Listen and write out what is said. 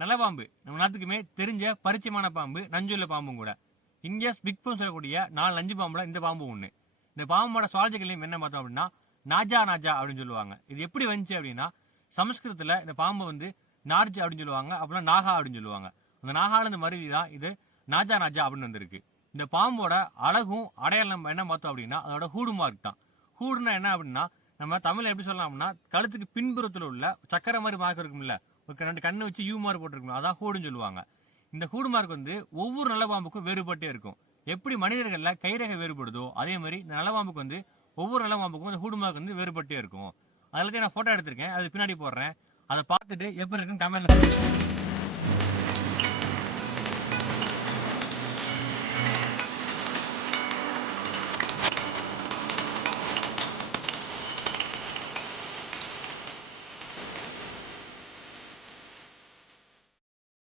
நலபாம்பு நம்ம எல்லாத்துக்குமே தெரிஞ்ச பரிச்சயமான பாம்பு, நஞ்சுள்ள பாம்பும் கூட. இந்தியாஸ் பிக் போன் சொல்லக்கூடிய 4 நஞ்சு பாம்புல இந்த பாம்பு ஒண்ணு. இந்த பாம்போட சுவாலஜிக்கல் நேம் என்ன பார்த்தோம் அப்படின்னா நாஜா நாஜா அப்படின்னு சொல்லுவாங்க. இது எப்படி வந்துச்சு அப்படின்னா சமஸ்கிருதத்துல இந்த பாம்பு வந்து நார்ஜ் அப்படின்னு சொல்லுவாங்க, அப்படின்னா நாகா அப்படின்னு சொல்லுவாங்க. அந்த நாகால இந்த மருவி தான் இது நாஜா நாஜா அப்படின்னு வந்திருக்கு. இந்த பாம்போட அழகும் அடையாளம் நம்ம என்ன பார்த்தோம் அப்படின்னா அதோட ஹூடு மார்க் தான். ஹூடுனா என்ன அப்படின்னா நம்ம தமிழ்ல எப்படி சொல்லலாம் அப்படின்னா கழுத்துக்கு பின்புறத்துல உள்ள சக்கரை மாதிரி மார்க் இருக்கும்ல, ஒரு 2 கண்ணு வச்சு யூ மார்க் போட்டிருக்கும், அதான் ஹூடுன்னு சொல்லுவாங்க. இந்த ஹூடு மார்க் வந்து ஒவ்வொரு நல்ல பாம்புக்கும் வேறுபட்டே இருக்கும். எப்படி மனிதர்கள்ல கைரேகை வேறுபடுதோ அதே மாதிரி இந்த நல்ல பாம்புக்கு வந்து ஒவ்வொரு நல்ல பாம்புக்கும் இந்த ஹூடு மார்க் வந்து வேறுபட்டே இருக்கும். அதுல நான் போட்டோ எடுத்திருக்கேன், அது பின்னாடி போடுறேன். அதை பார்த்துட்டு எப்படி இருக்குன்னு கமெண்ட்ல